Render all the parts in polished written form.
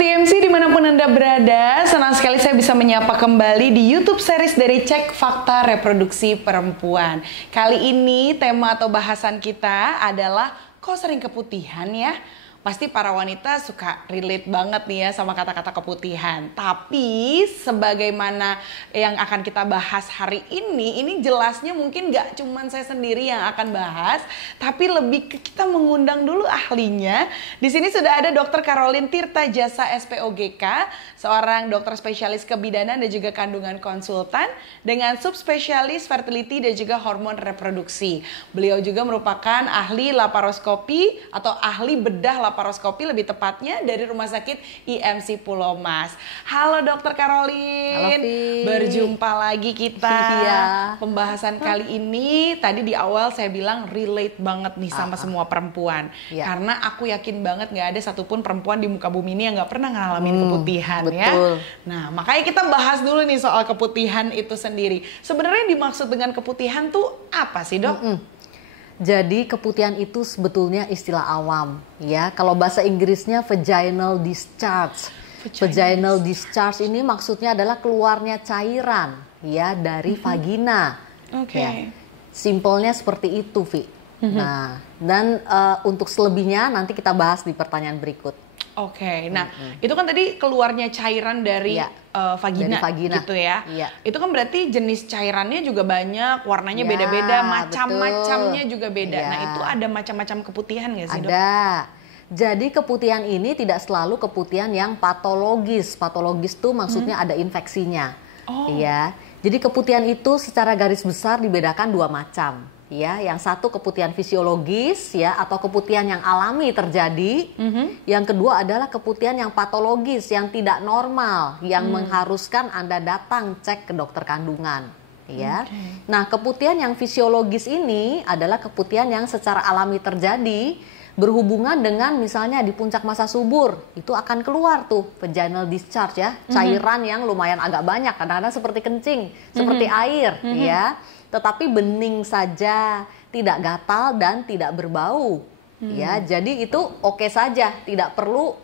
TMC dimanapun Anda berada, senang sekali saya bisa menyapa kembali di YouTube series dari Cek Fakta Reproduksi Perempuan. Kali ini tema atau bahasan kita adalah kok sering keputihan ya? Pasti para wanita suka relate banget nih ya sama kata-kata keputihan. Tapi sebagaimana yang akan kita bahas hari ini jelasnya mungkin gak cuman saya sendiri yang akan bahas, tapi lebih ke kita mengundang dulu ahlinya. Di sini sudah ada Dr. Caroline Tirta Jasa SPOGK, seorang dokter spesialis kebidanan dan juga kandungan konsultan dengan subspesialis fertility dan juga hormon reproduksi. Beliau juga merupakan ahli laparoskopi atau ahli bedah laparoskopi lebih tepatnya dari Rumah Sakit IMC Pulau Mas. Halo Dokter Caroline. Halo Fi. Berjumpa lagi kita. Iya. Pembahasan kali ini tadi di awal saya bilang relate banget nih sama semua perempuan. Iya. Karena aku yakin banget gak ada satupun perempuan di muka bumi ini yang gak pernah ngalamin keputihan ya. Betul. Nah makanya kita bahas dulu nih soal keputihan itu sendiri. Sebenarnya dimaksud dengan keputihan tuh apa sih dok? Jadi keputihan itu sebetulnya istilah awam ya. Kalau bahasa Inggrisnya vaginal discharge. Vaginal discharge ini maksudnya adalah keluarnya cairan ya dari vagina. Oke. Ya. Simpelnya seperti itu, Vi. Nah, dan untuk selebihnya nanti kita bahas di pertanyaan berikut. Oke, nah itu kan tadi keluarnya cairan dari Iya, vagina, dari vagina gitu ya. Iya. Itu kan berarti jenis cairannya juga banyak, warnanya Ya, beda-beda, macam-macamnya betul. juga beda. Iya. Nah itu ada macam-macam keputihan nggak sih dok? Ada. Jadi keputihan ini tidak selalu keputihan yang patologis. Patologis tuh maksudnya ada infeksinya. Oh. Iya. Jadi keputihan itu secara garis besar dibedakan dua macam. Ya, yang satu keputihan fisiologis ya atau keputihan yang alami terjadi. Yang kedua adalah keputihan yang patologis yang tidak normal yang mengharuskan Anda datang cek ke dokter kandungan. Ya. Nah, keputihan yang fisiologis ini adalah keputihan yang secara alami terjadi berhubungan dengan misalnya di puncak masa subur itu akan keluar tuh vaginal discharge ya, cairan yang lumayan agak banyak, kadang-kadang seperti kencing, seperti air ya. Tetapi bening saja, tidak gatal dan tidak berbau. Ya, jadi itu oke saja, tidak perlu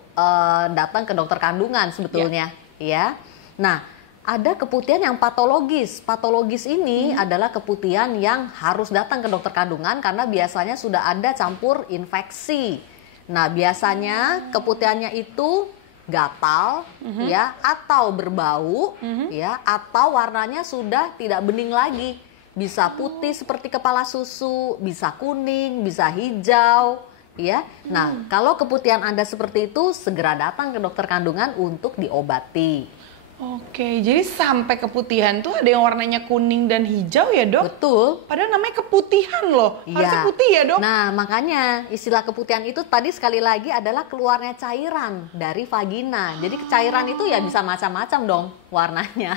datang ke dokter kandungan sebetulnya, ya. Nah, ada keputihan yang patologis. Patologis ini adalah keputihan yang harus datang ke dokter kandungan karena biasanya sudah ada campur infeksi. Nah, biasanya keputihannya itu gatal, ya, atau berbau, ya, atau warnanya sudah tidak bening lagi. Bisa putih seperti kepala susu, bisa kuning, bisa hijau, ya. Nah, kalau keputihan Anda seperti itu, segera datang ke dokter kandungan untuk diobati. Oke, jadi sampai keputihan tuh ada yang warnanya kuning dan hijau ya dok? Betul. Padahal namanya keputihan loh, harusnya Iya. putih ya dok? Nah, makanya istilah keputihan itu tadi sekali lagi adalah keluarnya cairan dari vagina. Jadi cairan itu ya bisa macam-macam dong warnanya.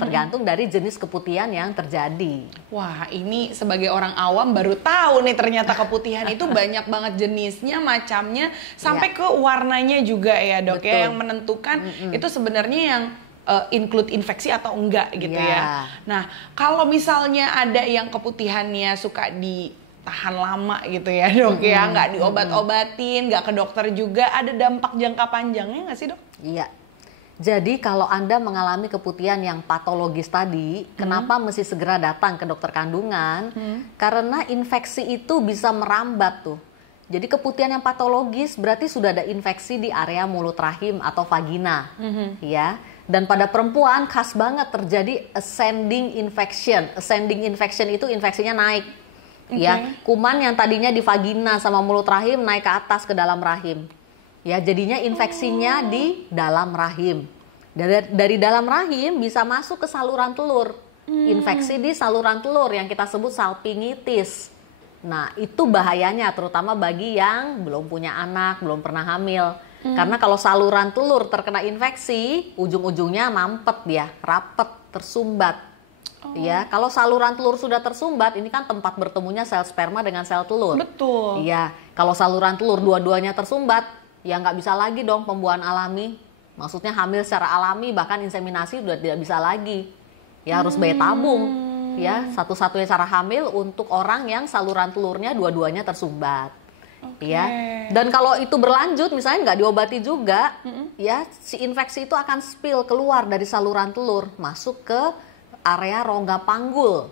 Tergantung dari jenis keputihan yang terjadi. Wah, ini sebagai orang awam baru tahu nih ternyata keputihan itu banyak banget jenisnya, macamnya, sampai ke warnanya juga ya dok. Betul. Ya, yang menentukan itu sebenarnya yang include infeksi atau enggak gitu ya. Nah, kalau misalnya ada yang keputihannya suka ditahan lama gitu ya dok ya, nggak diobat-obatin, nggak ke dokter juga, ada dampak jangka panjangnya nggak sih dok? Iya. Jadi kalau Anda mengalami keputihan yang patologis tadi, kenapa mesti segera datang ke dokter kandungan? Karena infeksi itu bisa merambat tuh. Jadi keputihan yang patologis berarti sudah ada infeksi di area mulut rahim atau vagina, ya. Dan pada perempuan khas banget terjadi ascending infection. Ascending infection itu infeksinya naik, ya. Kuman yang tadinya di vagina sama mulut rahim naik ke atas ke dalam rahim. Ya, jadinya infeksinya di dalam rahim. Dari dalam rahim bisa masuk ke saluran telur. Infeksi di saluran telur yang kita sebut salpingitis. Nah, itu bahayanya terutama bagi yang belum punya anak, belum pernah hamil. Karena kalau saluran telur terkena infeksi, ujung-ujungnya mampet dia, rapet, tersumbat. Ya, kalau saluran telur sudah tersumbat, ini kan tempat bertemunya sel sperma dengan sel telur. Betul. Iya, kalau saluran telur dua-duanya tersumbat, ya nggak bisa lagi dong pembuahan alami. Maksudnya hamil secara alami, bahkan inseminasi sudah tidak bisa lagi. Ya harus bayi tabung. Ya, satu-satunya cara hamil untuk orang yang saluran telurnya dua-duanya tersumbat. Ya. Dan kalau itu berlanjut, misalnya nggak diobati juga, ya si infeksi itu akan spill keluar dari saluran telur, masuk ke area rongga panggul.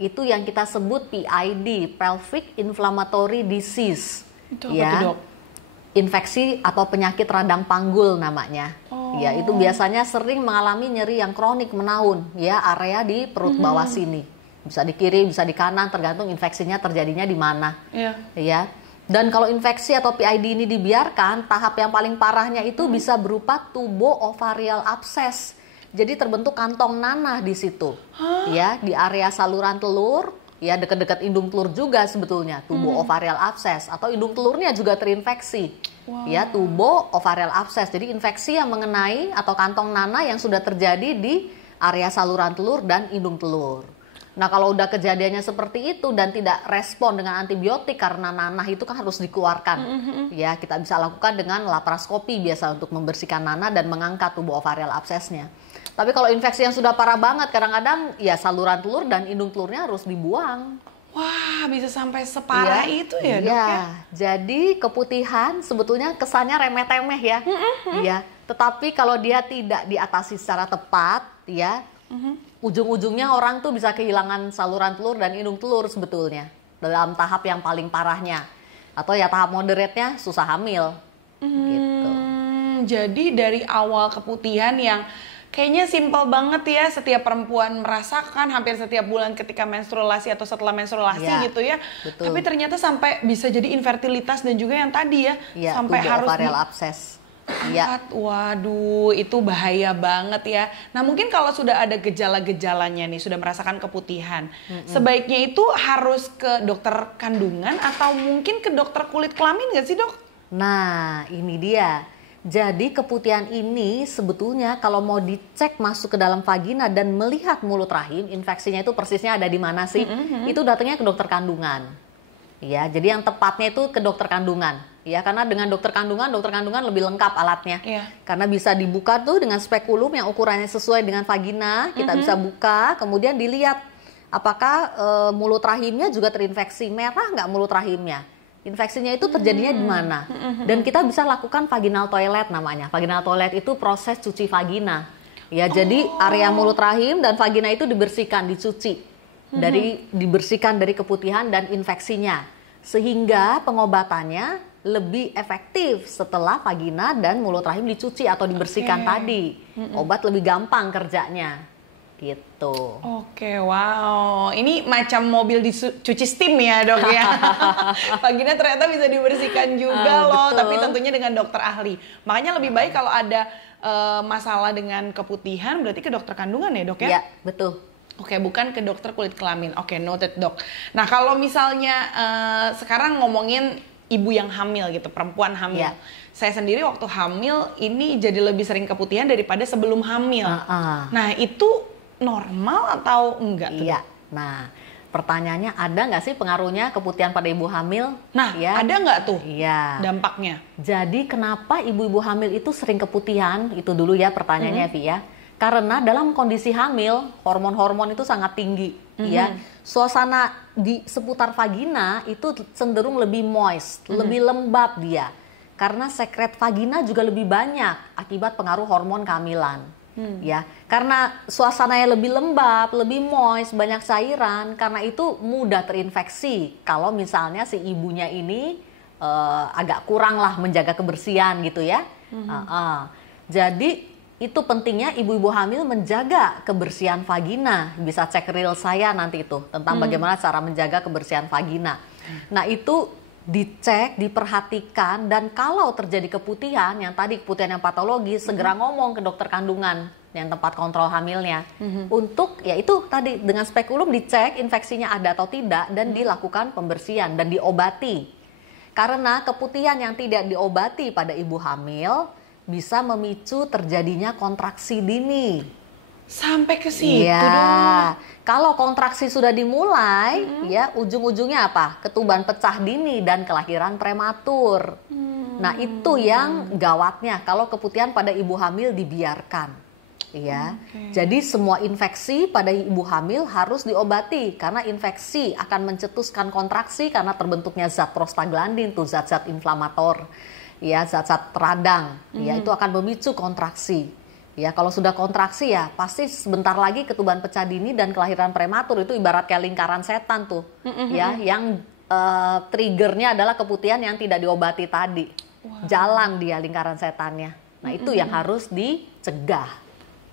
Itu yang kita sebut PID, pelvic inflammatory disease. Itu apa ya. tuh, Dok? Infeksi atau penyakit radang panggul namanya. Ya, itu biasanya sering mengalami nyeri yang kronik menaun, ya, area di perut bawah sini. Bisa di kiri, bisa di kanan, tergantung infeksinya terjadinya di mana. Ya. Dan kalau infeksi atau PID ini dibiarkan, tahap yang paling parahnya itu bisa berupa tubo-ovarial abses. Jadi terbentuk kantong nanah di situ. Ya, di area saluran telur, ya dekat-dekat indung telur juga sebetulnya, tubo-ovarial abses, atau indung telurnya juga terinfeksi. Ya, tubo-ovarial abses. Jadi infeksi yang mengenai atau kantong nanah yang sudah terjadi di area saluran telur dan indung telur. Nah, kalau udah kejadiannya seperti itu dan tidak respon dengan antibiotik karena nanah itu kan harus dikeluarkan. Ya, kita bisa lakukan dengan laparoskopi biasa untuk membersihkan nanah dan mengangkat tubuh ovarial absesnya. Tapi kalau infeksi yang sudah parah banget, kadang-kadang ya saluran telur dan indung telurnya harus dibuang. Wah, bisa sampai separah itu ya, Dok ya? ya? Jadi keputihan sebetulnya kesannya remeh-temeh ya. Ya, tetapi kalau dia tidak diatasi secara tepat, ya, ujung-ujungnya orang tuh bisa kehilangan saluran telur dan indung telur sebetulnya dalam tahap yang paling parahnya, atau ya tahap moderate-nya susah hamil. Gitu. Jadi dari awal keputihan yang kayaknya simpel banget ya, setiap perempuan merasakan hampir setiap bulan ketika menstruasi atau setelah menstruasi gitu ya. Betul. Tapi ternyata sampai bisa jadi infertilitas dan juga yang tadi ya, sampai harus ovarial abses. Ya. Waduh, itu bahaya banget ya. Nah, mungkin kalau sudah ada gejala-gejalanya nih, sudah merasakan keputihan, sebaiknya itu harus ke dokter kandungan atau mungkin ke dokter kulit kelamin nggak sih, Dok? Nah, ini dia. Jadi keputihan ini sebetulnya kalau mau dicek masuk ke dalam vagina dan melihat mulut rahim, infeksinya itu persisnya ada di mana sih? Itu datangnya ke dokter kandungan. Ya, jadi yang tepatnya itu ke dokter kandungan. Ya, karena dengan dokter kandungan lebih lengkap alatnya. Karena bisa dibuka tuh dengan spekulum yang ukurannya sesuai dengan vagina, kita bisa buka, kemudian dilihat apakah mulut rahimnya juga terinfeksi, merah nggak mulut rahimnya. Infeksinya itu terjadinya di mana? Dan kita bisa lakukan vaginal toilet namanya. Vaginal toilet itu proses cuci vagina. Ya, jadi area mulut rahim dan vagina itu dibersihkan, dicuci. Dibersihkan dari keputihan dan infeksinya. Sehingga pengobatannya lebih efektif setelah vagina dan mulut rahim dicuci atau dibersihkan tadi. Obat lebih gampang kerjanya. Gitu. Wow. Ini macam mobil dicuci steam ya, Dok ya. Vagina ternyata bisa dibersihkan juga loh, betul. tapi tentunya dengan dokter ahli. Makanya lebih baik kalau ada masalah dengan keputihan berarti ke dokter kandungan ya, Dok ya? Iya, betul. Bukan ke dokter kulit kelamin. Noted, Dok. Nah, kalau misalnya sekarang ngomongin ibu yang hamil gitu, perempuan hamil. Saya sendiri waktu hamil ini jadi lebih sering keputihan daripada sebelum hamil. Nah, itu normal atau enggak tuh? Iya. Nah, pertanyaannya ada nggak sih pengaruhnya keputihan pada ibu hamil? Nah, ada nggak tuh dampaknya? Jadi kenapa ibu-ibu hamil itu sering keputihan? Itu dulu ya pertanyaannya, Vi ya. Karena dalam kondisi hamil, hormon-hormon itu sangat tinggi. Ya, suasana di seputar vagina itu cenderung lebih moist, lebih lembab dia. Karena sekret vagina juga lebih banyak akibat pengaruh hormon kehamilan. Ya, karena suasananya lebih lembab, lebih moist, banyak cairan, karena itu mudah terinfeksi. Kalau misalnya si ibunya ini agak kurang lah menjaga kebersihan gitu ya. Jadi itu pentingnya ibu-ibu hamil menjaga kebersihan vagina. Bisa cek reel saya nanti itu tentang bagaimana cara menjaga kebersihan vagina. Nah, itu dicek, diperhatikan, dan kalau terjadi keputihan, yang tadi keputihan yang patologis, segera ngomong ke dokter kandungan yang tempat kontrol hamilnya. Untuk ya itu tadi dengan spekulum dicek infeksinya ada atau tidak dan dilakukan pembersihan dan diobati. Karena keputihan yang tidak diobati pada ibu hamil bisa memicu terjadinya kontraksi dini. Sampai ke situ ya, dong. Kalau kontraksi sudah dimulai, ya ujung-ujungnya apa? Ketuban pecah dini dan kelahiran prematur. Nah, itu yang gawatnya kalau keputihan pada ibu hamil dibiarkan. Ya. Jadi semua infeksi pada ibu hamil harus diobati karena infeksi akan mencetuskan kontraksi karena terbentuknya zat prostaglandin tuh zat-zat inflamator. Ya, zat-zat radang. Ya, itu akan memicu kontraksi. Ya, kalau sudah kontraksi ya pasti sebentar lagi ketuban pecah dini dan kelahiran prematur. Itu ibarat kayak lingkaran setan tuh. Ya, yang triggernya adalah keputihan yang tidak diobati tadi. Jalan dia lingkaran setannya. Nah, itu yang harus dicegah.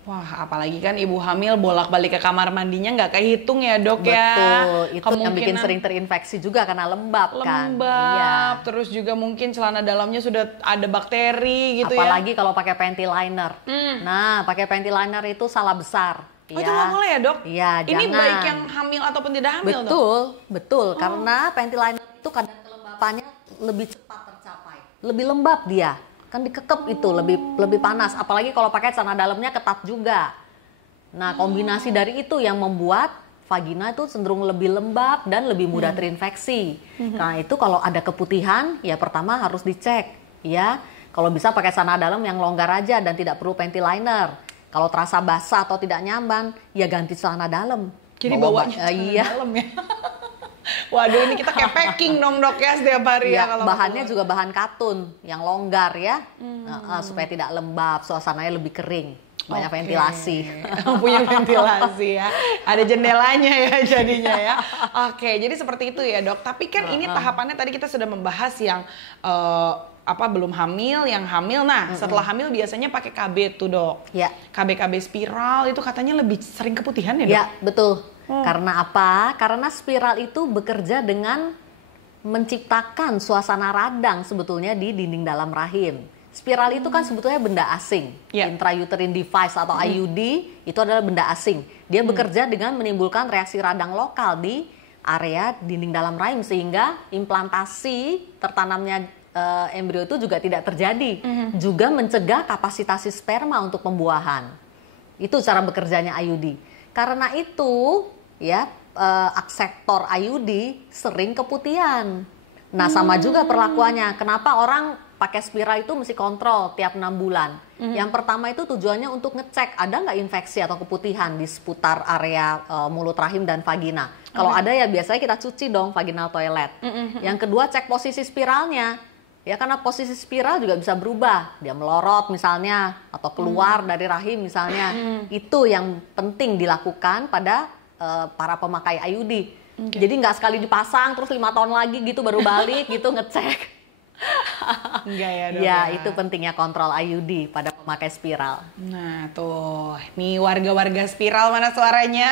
Wah, apalagi kan ibu hamil bolak-balik ke kamar mandinya nggak kehitung ya dok. Ya. Betul, itu yang bikin sering terinfeksi juga karena lembab kan. Lembab, terus juga mungkin celana dalamnya sudah ada bakteri gitu. Apalagi kalau pakai panty liner. Nah, pakai panty liner itu salah besar. Oh, itu nggak boleh ya dok? Iya, ini jangan. baik yang hamil ataupun tidak hamil dok? Betul, karena panty liner itu kadang kelembapannya lebih cepat tercapai. Lebih lembab dia. Kan dikekep itu lebih panas, apalagi kalau pakai celana dalamnya ketat juga. Nah, kombinasi dari itu yang membuat vagina itu cenderung lebih lembab dan lebih mudah terinfeksi. Nah, itu kalau ada keputihan ya pertama harus dicek ya. Kalau bisa pakai celana dalam yang longgar aja dan tidak perlu panty liner. Kalau terasa basah atau tidak nyaman ya ganti celana dalam. Jadi bawanya celana dalam ya. Waduh, ini kita kayak packing dong dok ya setiap hari ya kalau bahannya juga bahan katun yang longgar ya, supaya tidak lembab, suasananya lebih kering, banyak ventilasi. Punya ventilasi ya, ada jendelanya ya jadinya ya. Oke, jadi seperti itu ya dok. Tapi kan ini tahapannya tadi kita sudah membahas yang belum hamil, yang hamil. Nah, setelah hamil biasanya pakai KB tuh dok. Ya. KB spiral itu katanya lebih sering keputihan ya dok? Ya, betul. Karena apa? Karena spiral itu bekerja dengan menciptakan suasana radang sebetulnya di dinding dalam rahim. Spiral itu kan sebetulnya benda asing. Intrauterine device atau IUD itu adalah benda asing. Dia bekerja dengan menimbulkan reaksi radang lokal di area dinding dalam rahim sehingga implantasi tertanamnya embrio itu juga tidak terjadi. Juga mencegah kapasitasi sperma untuk pembuahan. Itu cara bekerjanya IUD. Karena itu ya akseptor IUD sering keputihan. Nah, sama juga perlakuannya. Kenapa orang pakai spiral itu mesti kontrol tiap 6 bulan? Yang pertama itu tujuannya untuk ngecek ada nggak infeksi atau keputihan di seputar area mulut rahim dan vagina. Kalau ada ya biasanya kita cuci dong vaginal toilet. Yang kedua cek posisi spiralnya. Ya, karena posisi spiral juga bisa berubah. Dia melorot misalnya atau keluar dari rahim misalnya. Itu yang penting dilakukan pada para pemakai IUD. Jadi nggak sekali dipasang terus 5 tahun lagi gitu baru balik gitu ngecek. Enggak ya dok? Ya, itu pentingnya kontrol IUD pada pemakai spiral. Nah tuh, nih warga-warga spiral mana suaranya?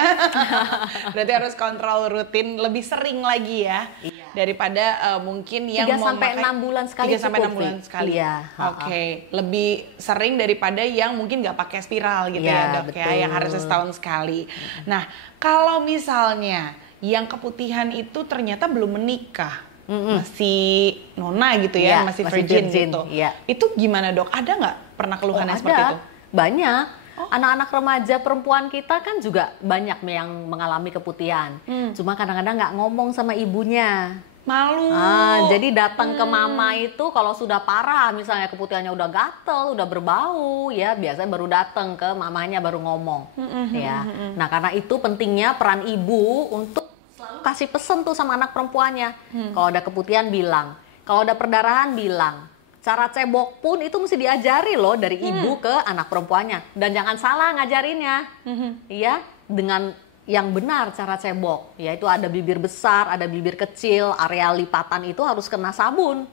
Berarti harus kontrol rutin lebih sering lagi ya, daripada mungkin yang 3-6 bulan sekali. 3-6 bulan sekali. Oke, lebih sering daripada yang mungkin nggak pakai spiral gitu ya dok ya, yang harus setahun sekali. Nah, kalau misalnya yang keputihan itu ternyata belum menikah, masih nona gitu ya, masih virgin gitu. Itu gimana dok? Ada nggak pernah keluhan yang seperti itu? Banyak. Anak-anak remaja perempuan kita kan juga banyak yang mengalami keputihan. Cuma kadang-kadang nggak ngomong sama ibunya. Malu. Jadi datang ke mama itu kalau sudah parah, misalnya keputihannya udah gatel, udah berbau, ya biasanya baru datang ke mamanya baru ngomong. Ya. Nah, karena itu pentingnya peran ibu untuk kasih pesan tuh sama anak perempuannya. Kalau ada keputihan bilang, kalau ada perdarahan bilang. Cara cebok pun itu mesti diajari loh dari ibu ke anak perempuannya. Dan jangan salah ngajarinnya. Iya, dengan yang benar cara cebok. Yaitu ada bibir besar, ada bibir kecil, area lipatan itu harus kena sabun.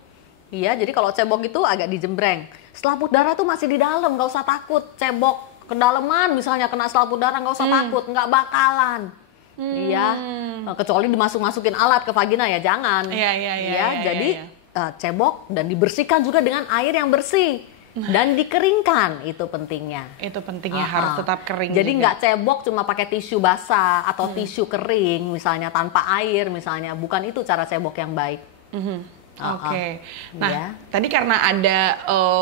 Iya, jadi kalau cebok itu agak dijembreng. Selaput darah tuh masih di dalam, nggak usah takut. Cebok kedalaman misalnya kena selaput darah nggak usah takut, nggak bakalan. Iya, kecuali dimasuk-masukin alat ke vagina ya jangan. Jadi cebok dan dibersihkan juga dengan air yang bersih dan dikeringkan, itu pentingnya. Itu pentingnya harus tetap kering. Jadi nggak cebok cuma pakai tisu basah atau tisu kering misalnya tanpa air misalnya, bukan itu cara cebok yang baik. Oke. Nah, tadi karena ada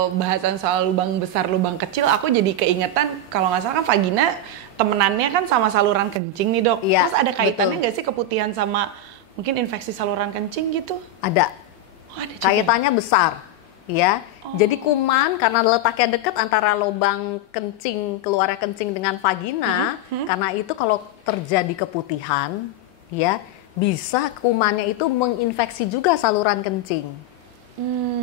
bahasan soal lubang besar, lubang kecil, aku jadi keingetan kalau nggak salah kan vagina temenannya kan sama saluran kencing nih dok. Terus ada kaitannya nggak sih keputihan sama mungkin infeksi saluran kencing gitu? Ada. Kaitannya besar, ya. Jadi kuman karena letaknya dekat antara lubang kencing, keluarnya kencing dengan vagina, karena itu kalau terjadi keputihan, ya bisa kumannya itu menginfeksi juga saluran kencing.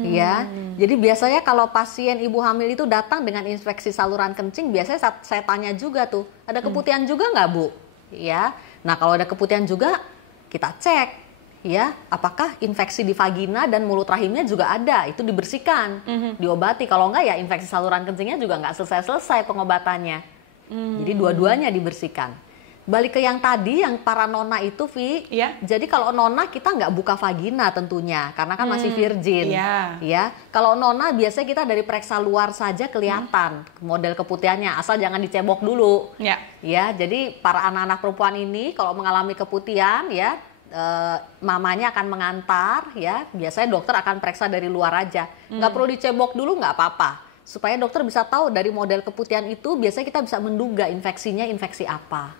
Ya, jadi biasanya kalau pasien ibu hamil itu datang dengan infeksi saluran kencing, biasanya saya tanya juga tuh, ada keputihan juga nggak Bu? Ya, nah kalau ada keputihan juga kita cek. Ya, apakah infeksi di vagina dan mulut rahimnya juga ada, itu dibersihkan, diobati. Kalau enggak ya infeksi saluran kencingnya juga nggak selesai-selesai pengobatannya. Jadi dua-duanya dibersihkan. Balik ke yang tadi, yang para nona itu, Vi. Ya. Jadi kalau nona kita nggak buka vagina tentunya, karena kan masih virgin. Ya. Ya, kalau nona biasanya kita dari periksa luar saja kelihatan model keputihannya, asal jangan dicebok dulu. Ya. Ya, jadi para anak-anak perempuan ini kalau mengalami keputihan, ya. Mamanya akan mengantar, ya biasanya dokter akan periksa dari luar aja, nggak perlu dicebok dulu, nggak apa-apa, supaya dokter bisa tahu dari model keputihan itu. Biasanya kita bisa menduga infeksinya infeksi apa,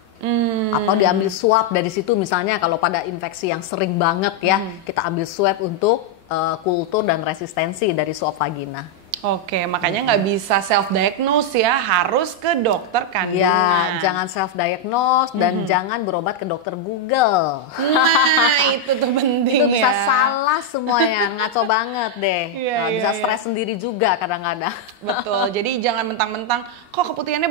atau diambil swab dari situ. Misalnya kalau pada infeksi yang sering banget ya, kita ambil swab untuk kultur dan resistensi dari swab vagina. Oke, makanya nggak bisa self-diagnose ya, harus ke dokter kandungan. Ya, jangan self-diagnose dan jangan berobat ke dokter Google. Nah, itu tuh penting Itu bisa ya. salah semuanya, ngaco banget deh. Iya, Nah, iya, bisa iya. stres sendiri juga kadang-kadang. Betul, jadi jangan mentang-mentang kok keputihannya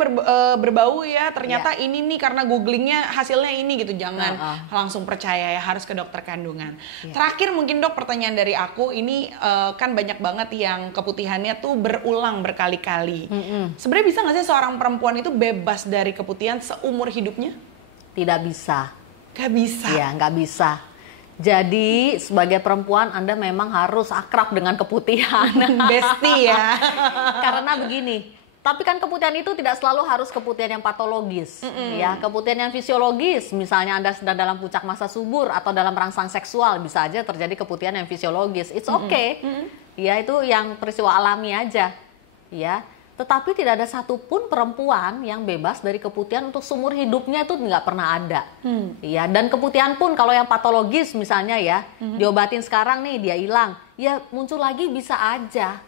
berbau ya, ternyata ini nih karena googlingnya hasilnya ini gitu. Jangan langsung percaya ya, harus ke dokter kandungan. Terakhir mungkin Dok, pertanyaan dari aku, ini kan banyak banget yang keputihannya tuh berulang berkali-kali. Sebenarnya bisa nggak sih seorang perempuan itu bebas dari keputihan seumur hidupnya? Tidak bisa. Gak bisa. Ya, nggak bisa. Jadi sebagai perempuan Anda memang harus akrab dengan keputihan. Bestie ya. Karena begini, tapi kan keputihan itu tidak selalu harus keputihan yang patologis. Ya, keputihan yang fisiologis, misalnya Anda sedang dalam puncak masa subur atau dalam rangsang seksual, bisa aja terjadi keputihan yang fisiologis. It's okay. Ya, itu yang peristiwa alami aja. Ya, tetapi tidak ada satupun perempuan yang bebas dari keputihan untuk seumur hidupnya, itu nggak pernah ada. Ya, dan keputihan pun kalau yang patologis misalnya ya, diobatin sekarang nih dia hilang, ya muncul lagi bisa aja.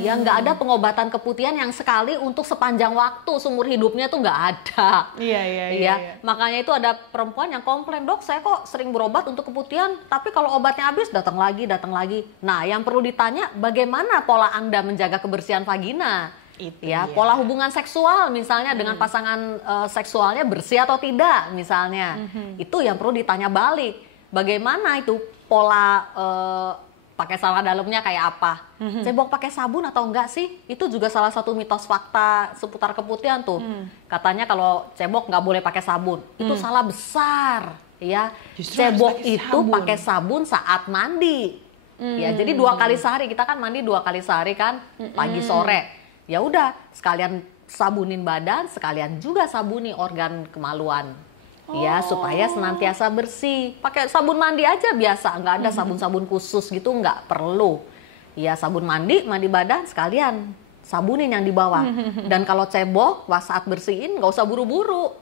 Ya, nggak ada pengobatan keputihan yang sekali untuk sepanjang waktu seumur hidupnya, tuh nggak ada. Iya. Makanya itu ada perempuan yang komplain, Dok, saya kok sering berobat untuk keputihan, tapi kalau obatnya habis datang lagi. Nah, yang perlu ditanya, bagaimana pola Anda menjaga kebersihan vagina? Itu Ya, dia. pola hubungan seksual misalnya dengan pasangan seksualnya bersih atau tidak misalnya. Itu yang perlu ditanya balik. Bagaimana itu pola pakai celana dalamnya kayak apa? Cebok pakai sabun atau enggak sih? Itu juga salah satu mitos fakta seputar keputihan tuh. Katanya kalau cebok nggak boleh pakai sabun. Itu salah besar. Ya, Justru harus cebok pakai itu sabun. pakai sabun saat mandi. Ya, jadi 2 kali sehari. Kita kan mandi 2 kali sehari kan, pagi sore. Ya udah, sekalian sabunin badan, sekalian juga sabuni organ kemaluan. Ya, supaya senantiasa bersih. Pakai sabun mandi aja biasa, nggak ada sabun-sabun khusus gitu, nggak perlu. Ya, sabun mandi badan sekalian sabunin yang di bawah. Dan kalau cebok, pas saat bersihin nggak usah buru-buru.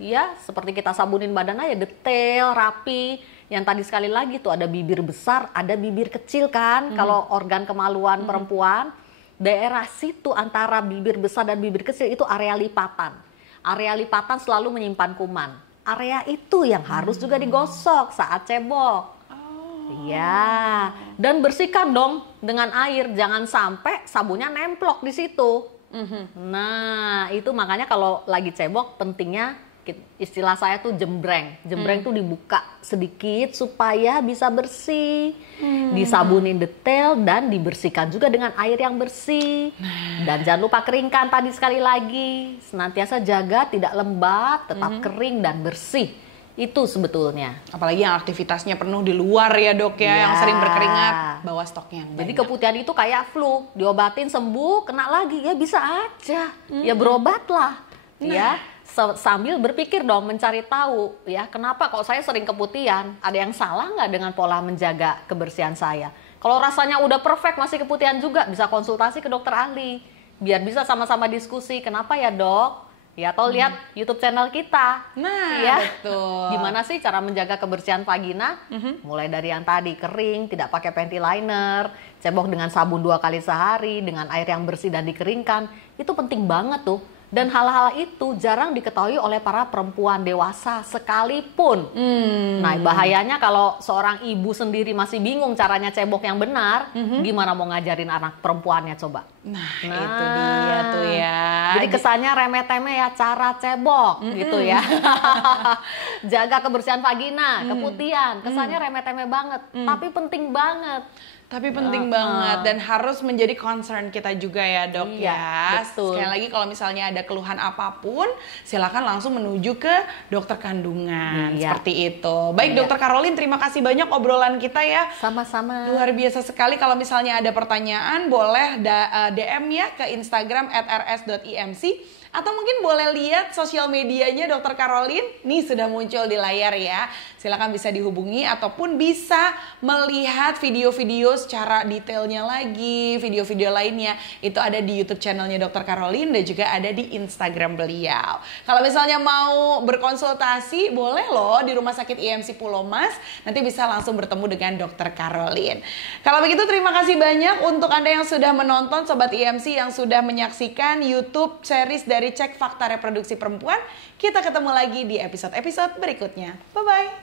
Ya, seperti kita sabunin badan aja, detail, rapi. Yang tadi sekali lagi tuh ada bibir besar, ada bibir kecil kan. Kalau organ kemaluan perempuan, daerah situ antara bibir besar dan bibir kecil itu area lipatan. Area lipatan selalu menyimpan kuman. Area itu yang harus juga digosok saat cebok. Ya, dan bersihkan dong dengan air, jangan sampai sabunnya nemplok di situ. Nah, itu makanya kalau lagi cebok pentingnya, istilah saya tuh jembreng. Jembreng tuh dibuka sedikit supaya bisa bersih. Disabunin detail dan dibersihkan juga dengan air yang bersih. Dan jangan lupa keringkan tadi sekali lagi. Senantiasa jaga tidak lembab, tetap kering dan bersih. Itu sebetulnya. Apalagi yang aktivitasnya penuh di luar ya Dok ya, yang sering berkeringat, bawa stoknya yang Jadi banyak. keputihan itu kayak flu, diobatin sembuh, kena lagi, ya bisa aja. Ya berobatlah. Ya, sambil berpikir dong, mencari tahu ya, kenapa kok saya sering keputihan? Ada yang salah nggak dengan pola menjaga kebersihan saya? Kalau rasanya udah perfect masih keputihan juga, bisa konsultasi ke dokter ahli. Biar bisa sama-sama diskusi, kenapa ya Dok? Ya, atau lihat YouTube channel kita. Nah, ya. betul. Gimana sih cara menjaga kebersihan vagina? Mulai dari yang tadi, kering, tidak pakai panty liner, cebok dengan sabun 2 kali sehari, dengan air yang bersih dan dikeringkan. Itu penting banget tuh. Dan hal-hal itu jarang diketahui oleh para perempuan dewasa sekalipun. Nah, bahayanya kalau seorang ibu sendiri masih bingung caranya cebok yang benar, gimana mau ngajarin anak perempuannya coba? Nah, itu dia tuh ya. Jadi kesannya remeh-temeh ya cara cebok gitu ya. Jaga kebersihan vagina, keputihan, kesannya remeh-temeh banget, tapi penting banget. Tapi penting banget dan harus menjadi concern kita juga ya, Dok. Iya, ya. betul. Sekali lagi kalau misalnya ada keluhan apapun, silakan langsung menuju ke dokter kandungan. Iya. Seperti itu. Baik, Iya. Dokter Caroline, terima kasih banyak obrolan kita ya. Sama-sama. Luar biasa sekali. Kalau misalnya ada pertanyaan, boleh DM ya ke Instagram @rs.imc. Atau mungkin boleh lihat sosial medianya Dokter Caroline. Nih sudah muncul di layar ya. Silakan bisa dihubungi ataupun bisa melihat video-video secara detailnya lagi. Video-video lainnya itu ada di YouTube channelnya Dokter Caroline dan juga ada di Instagram beliau. Kalau misalnya mau berkonsultasi, boleh loh di Rumah Sakit IMC Pulau Mas. Nanti bisa langsung bertemu dengan Dokter Caroline. Kalau begitu terima kasih banyak untuk Anda yang sudah menonton, Sobat IMC yang sudah menyaksikan YouTube series dari Cek Fakta Reproduksi Perempuan. Kita ketemu lagi di episode-episode berikutnya. Bye-bye.